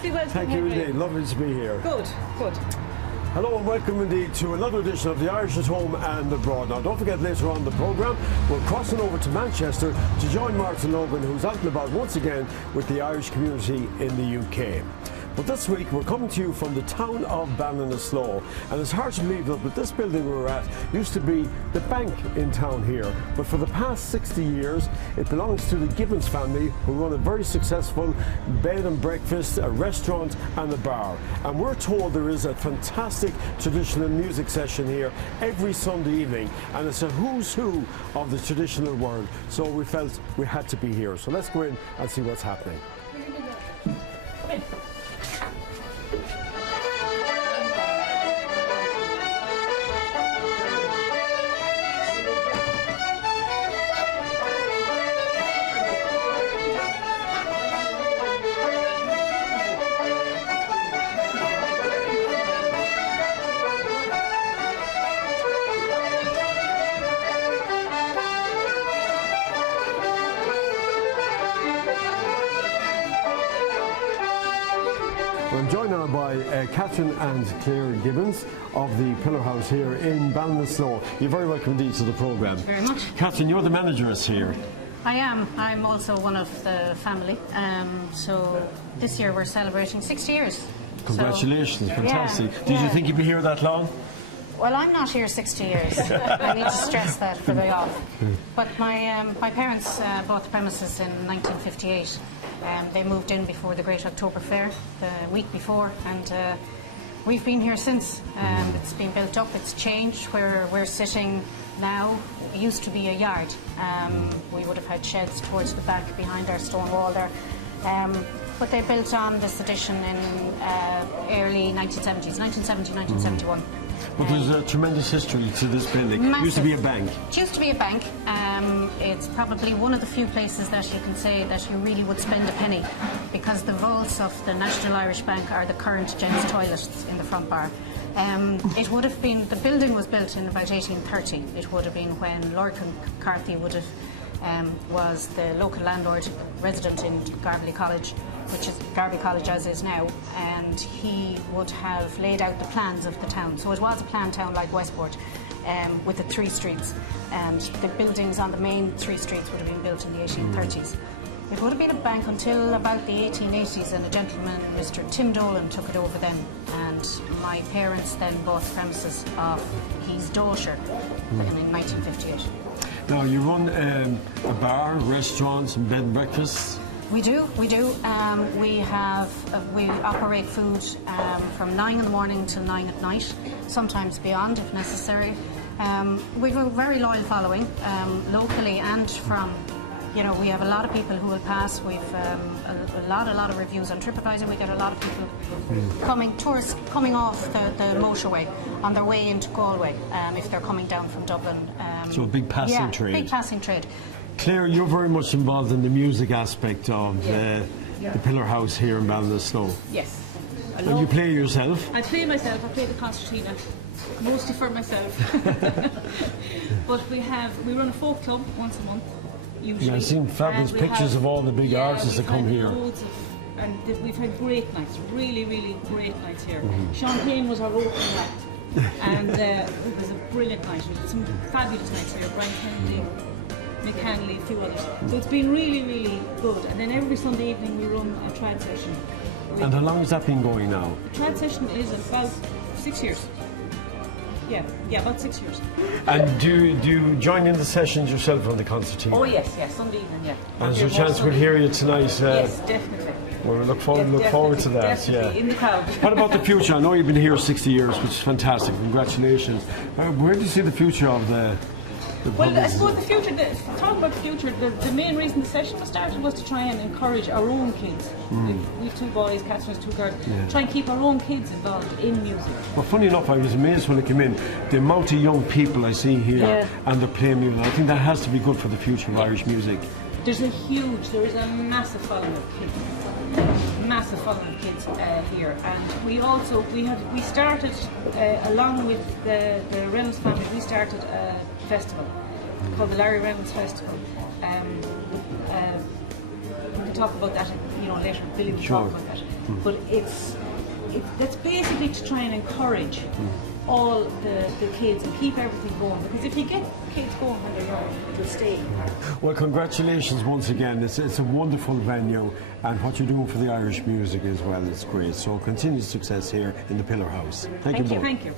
heartily welcome. Thank you indeed. Lovely to be here. Good, good. Hello and welcome indeed to another edition of the Irish at Home and Abroad. Now don't forget, later on the programme we're crossing over to Manchester to join Martin Logan, who's out and about once again with the Irish community in the UK. But this week we're coming to you from the town of Ballinasloe, and it's hard to believe that but this building we're at used to be the bank in town here, but for the past 60 years it belongs to the Gibbons family, who run a very successful bed and breakfast, a restaurant and a bar. And we're told there is a fantastic traditional music session here every Sunday evening, and it's a who's who of the traditional world, so we felt we had to be here. So let's go in and see what's happening. Come in. I'm joined now by Catherine and Claire Gibbons of the Pillar House here in Ballinasloe. You're very welcome indeed to the programme. Very much. Catherine, you're the manageress here. I am. I'm also one of the family. So this year we're celebrating 60 years. Congratulations, So, fantastic. yeah, Did you yeah. think you'd be here that long? Well, I'm not here 60 years. I need to stress that for the off. But my parents bought the premises in 1958. They moved in before the Great October Fair, the week before, and we've been here since. It's been built up, it's changed. Where we're sitting now, it used to be a yard. We would have had sheds towards the back behind our stone wall there. But they built on this addition in early 1970s, 1970, 1971. But there's a tremendous history to this building. Massive. It used to be a bank. It used to be a bank. It's probably one of the few places that you can say that you really would spend a penny, because the vaults of the National Irish Bank are the current gents' toilets in the front bar. It would have been, the building was built in about 1830. It would have been when Lord Carthy would have was the local landlord resident in Garby College, which is Garby College as is now, and he would have laid out the plans of the town. So it was a planned town like Westport, with the 3 streets, and the buildings on the main 3 streets would have been built in the 1830s. It would have been a bank until about the 1880s, and a gentleman, Mr. Tim Dolan, took it over then, and my parents then bought the premises of his daughter in 1958. Now, you run a bar, restaurants and bed and breakfasts. We do. We operate food from 9 in the morning till 9 at night, sometimes beyond if necessary. We've a very loyal following, locally and from, you know, we have a lot of people who will pass. We've a lot of reviews on TripAdvisor. We get a lot of people tourists coming off the motorway on their way into Galway, if they're coming down from Dublin. So a big passing trade. Big passing trade. Claire, you're very much involved in the music aspect of the Pillar House here in Ballinasloe. Yes. And you play yourself? I play myself. I play the concertina, mostly for myself. But we run a folk club once a month, usually. Yeah, I've seen fabulous pictures of all the big artists that come here. And we've had great nights, really, really great nights here. Sean Payne was our opening act, and it was a brilliant night. We had some fabulous nights here. Brian Kennedy, Mick Hanley, a few others. So it's been really, really good. And then every Sunday evening we run a trad session. And how long has that been going now? The trad session is about 6 years. Yeah, about 6 years. And do you join in the sessions yourself on the concertina? Oh yes, Sunday evening, yeah. And there's a chance we'll hear you tonight. Yes, definitely. We'll look forward to that. Definitely, in the crowd. What about the future? I know you've been here 60 years, which is fantastic. Congratulations. Where do you see the future of the Well, I suppose the future, talking about the future, the main reason the session was started was to try and encourage our own kids. We have 2 boys, Catherine's 2 girls, try and keep our own kids involved in music. Well, funny enough, I was amazed when I came in, the amount of young people I see here and they're playing music. I think that has to be good for the future of Irish music. There is a massive following of kids. Here, and we started along with the Reynolds family. We started a festival called the Larry Reynolds Festival. We can talk about that, know, later Billy will Sure. talk about that. But that's basically to try and encourage all the kids and keep everything going, because if you get kids going when they're young, it'll stay. Well, congratulations once again. It's a wonderful venue, and what you're doing for the Irish music as well is great. So continued success here in the Pillar House. Thank you both. Thank you.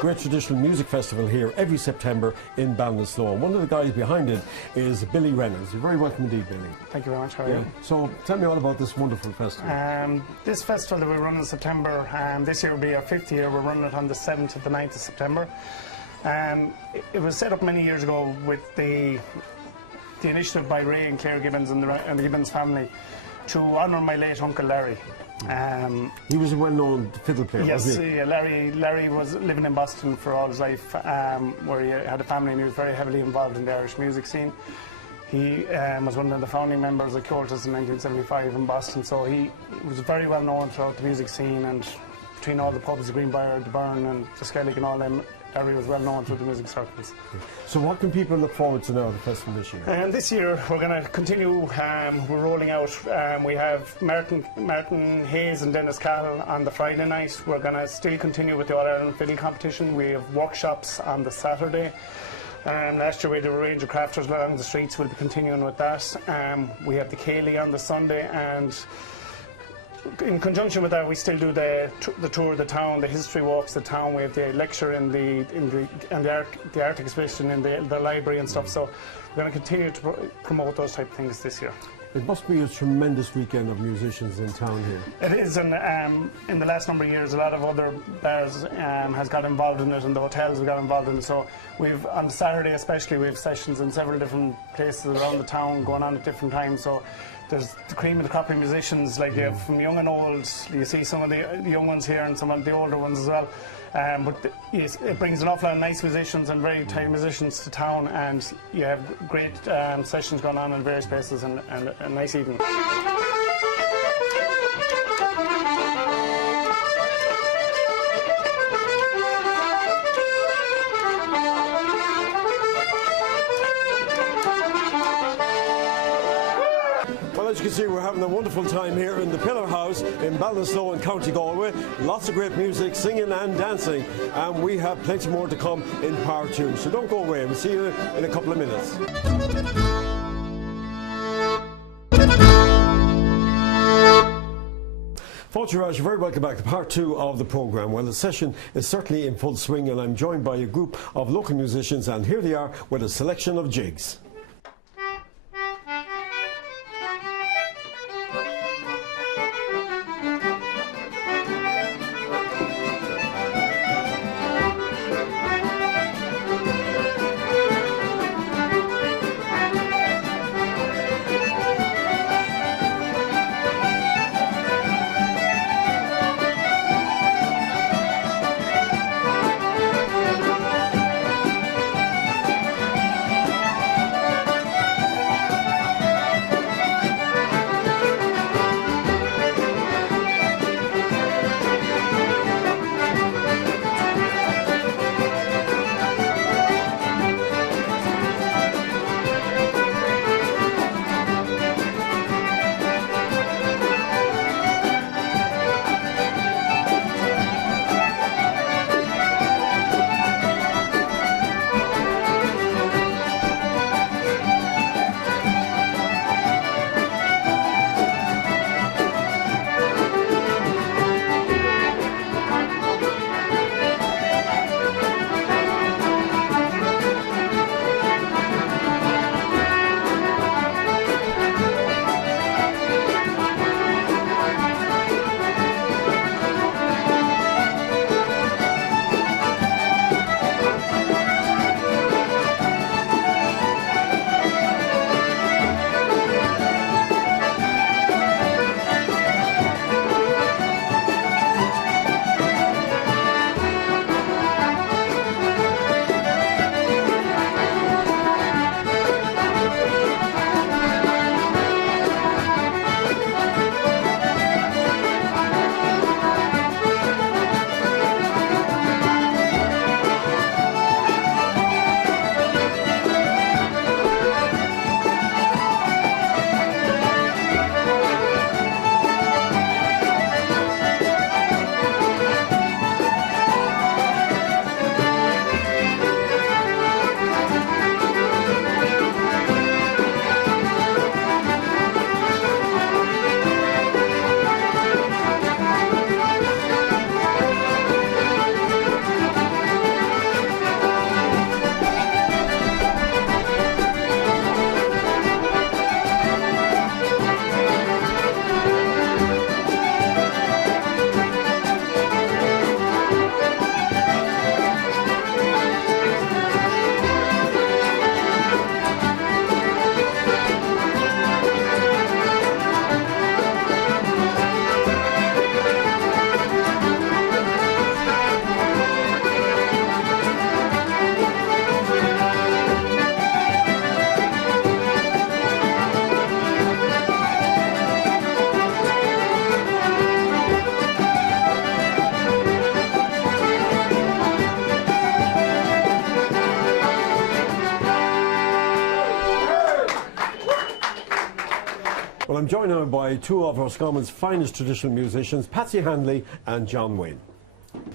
Great traditional music festival here every September in Ballinasloe. One of the guys behind it is Billy Reynolds. You're very welcome indeed, Billy. Thank you very much. How are you? So tell me all about this wonderful festival. This festival that we run in September, this year will be our 5th year. We're running it on the 7th to the 9th of September. It was set up many years ago with the initiative by Ray and Claire Gibbons and the Gibbons family to honour my late uncle Larry. He was a well-known fiddle player, yes, wasn't he? yeah, Larry was living in Boston for all his life, where he had a family and he was very heavily involved in the Irish music scene. He was one of the founding members of Curtis in 1975 in Boston, so he was very well known throughout the music scene, and between all the pubs, the Greenbrier, the Burn and the Skellig and all them, Larry was well known through the music circles. So what can people look forward to now at the festival this year? This year we're going to continue, we're rolling out, we have Martin Hayes and Dennis Cahill on the Friday night. We're going to still continue with the All-Ireland Fiddle competition. We have workshops on the Saturday. Last year we had a range of crafters along the streets. We'll be continuing with that. We have the Ceilidh on the Sunday, and in conjunction with that, we still do the tour of the town, the history walks of the town. We have the lecture in the art exhibition in the library and stuff. So we're going to continue to promote those type of things this year. It must be a tremendous weekend of musicians in town here. It is, and in the last number of years, a lot of other bars has got involved in it, and the hotels have got involved in it. So we've, on Saturday especially, we have sessions in several different places around the town going on at different times. So there's the cream of the crop of musicians, like you have from young and old. You see some of the young ones here and some of the older ones as well. But it brings an awful lot of nice musicians and very talented musicians to town, and you have great sessions going on in various places and a nice evening. Well, as you can see, we're having a wonderful time here in the Pillar House in Ballinasloe in County Galway. Lots of great music, singing and dancing, and we have plenty more to come in part 2. So don't go away. We'll see you in a couple of minutes. Folks, you're very welcome back to part 2 of the programme. Well, the session is certainly in full swing, and I'm joined by a group of local musicians, and here they are with a selection of jigs. Well, I'm joined now by two of Roscommon's finest traditional musicians, Patsy Handley and John Wayne.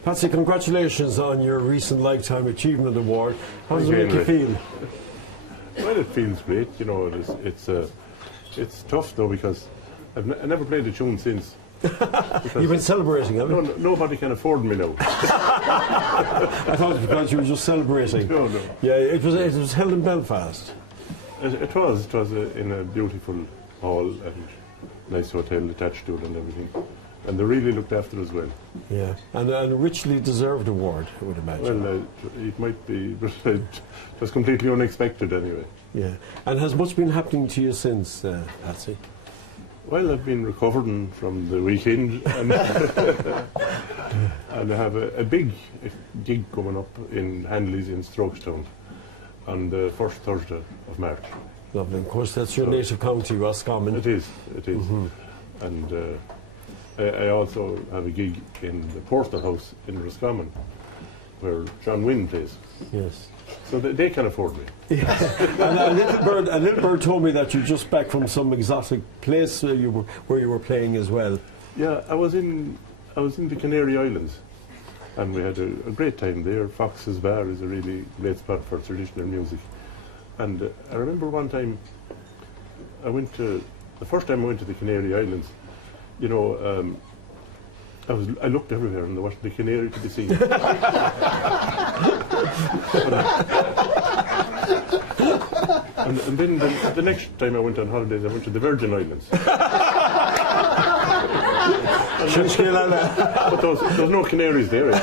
Patsy, congratulations on your recent Lifetime Achievement Award. How does it Thank make you you, feel? Well, it feels great. You know, it's tough though because I never played a tune since. You've been celebrating, haven't you? Nobody can afford me now. I thought it was because you were just celebrating. No. Yeah, it was held in Belfast. It was in a beautiful hall and nice hotel attached to it and everything. And they really looked after us well. Yeah, and a richly deserved award, I would imagine. Well, it might be, but it was completely unexpected anyway. Yeah, and has much been happening to you since, Patsy? Well, I've been recovering from the weekend, and, and I have a big gig coming up in Hanley's in Strokestown on the first Thursday of March. Lovely. Of course, that's your native county, Roscommon. It is. And I also have a gig in the Porter House in Roscommon, where John Wynne plays. Yes. So they can afford me. And a little bird told me that you're just back from some exotic place where you were playing as well. Yeah, I was in the Canary Islands, and we had a great time there. Fox's Bar is a really great spot for traditional music. And I remember one time the first time I went to the Canary Islands, you know, I looked everywhere and there wasn't a canary to be seen. and then the next time I went on holidays, I went to the Virgin Islands. But there's no canaries there.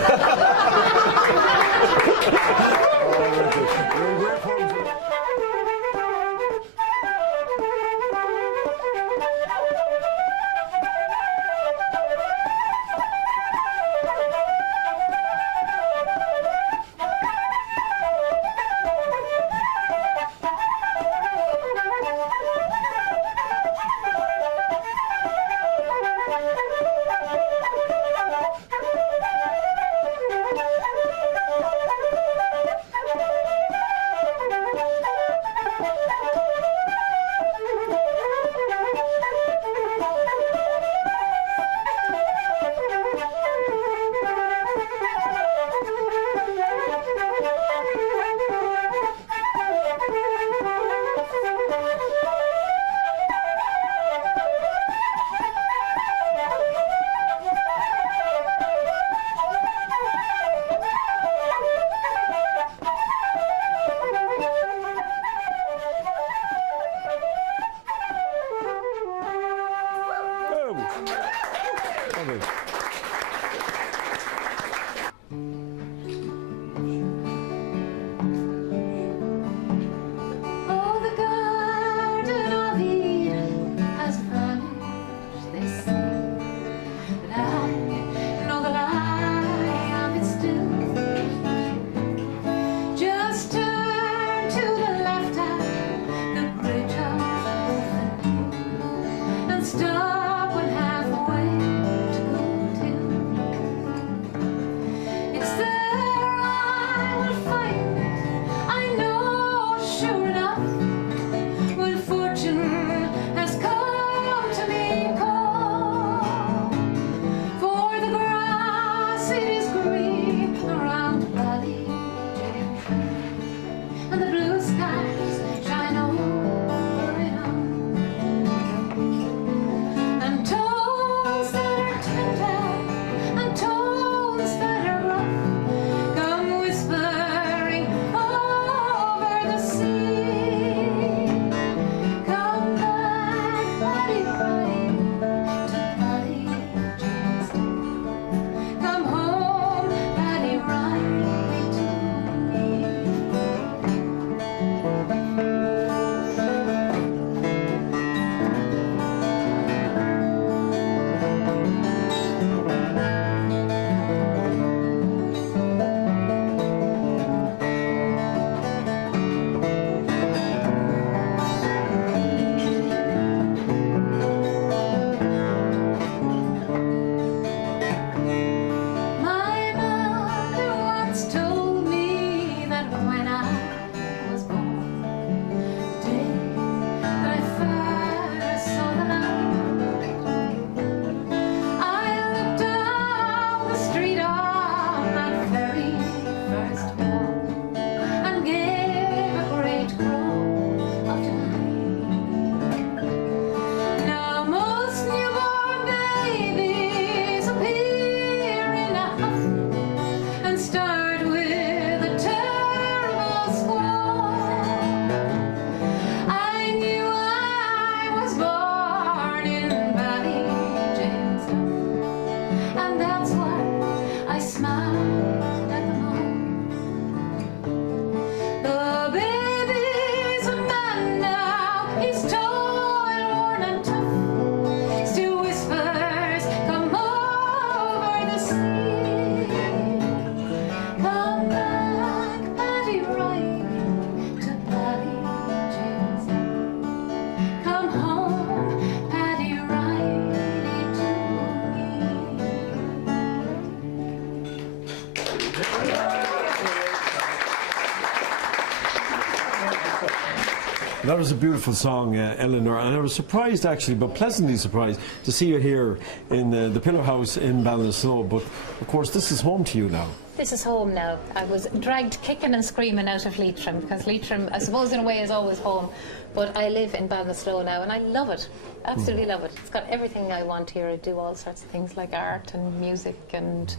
That was a beautiful song, Eleanor, and I was surprised actually, but pleasantly surprised to see you here in the Pillar House in Ballinasloe. But of course, this is home to you now. This is home now. I was dragged kicking and screaming out of Leitrim because Leitrim, I suppose in a way, is always home. But I live in Ballinasloe now and I love it. Absolutely love it. It's got everything I want here. I do all sorts of things like art and music and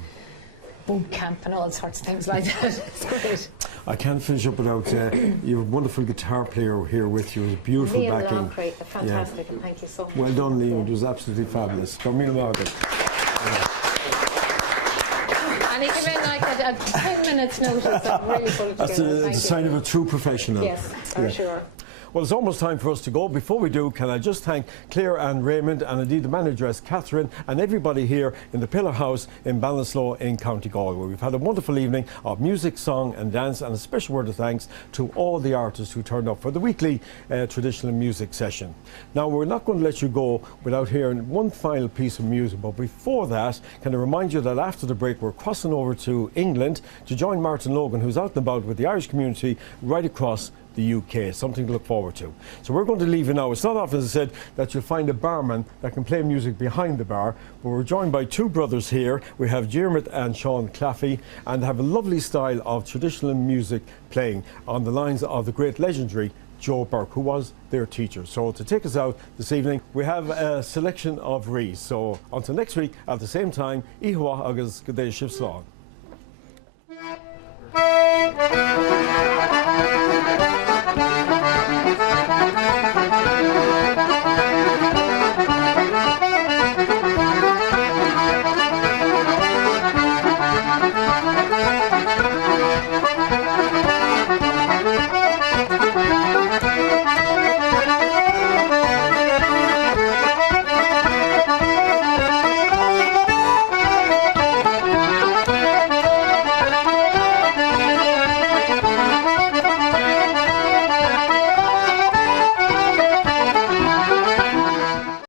boot camp and all sorts of things like that. It's great. I can't finish up without your wonderful guitar player here with you. It was beautiful Liam backing. Lamprey, fantastic, and thank you so much. Well done, Liam. It was absolutely fabulous. Carmina Morgan. And he came in like at 10 minutes notice. I'm really full of That's a sign of a true professional. Yes, for sure. Well, it's almost time for us to go. Before we do, can I just thank Claire and Raymond, and indeed the manageress, Catherine, and everybody here in the Pillar House in Ballinasloe in County Galway. We've had a wonderful evening of music, song and dance, and a special word of thanks to all the artists who turned up for the weekly traditional music session. Now, we're not going to let you go without hearing one final piece of music, but before that, can I remind you that after the break, we're crossing over to England to join Martin Logan, who's out and about with the Irish community right across the UK. Something to look forward to. So we're going to leave you now. It's not often, as I said, that you'll find a barman that can play music behind the bar, but we're joined by two brothers here. We have Diarmuid and Sean Claffey, and have a lovely style of traditional music playing on the lines of the great legendary Joe Burke, who was their teacher. So to take us out this evening, we have a selection of Rees. So until next week at the same time, Ihuwa agus Gadei Shivslán.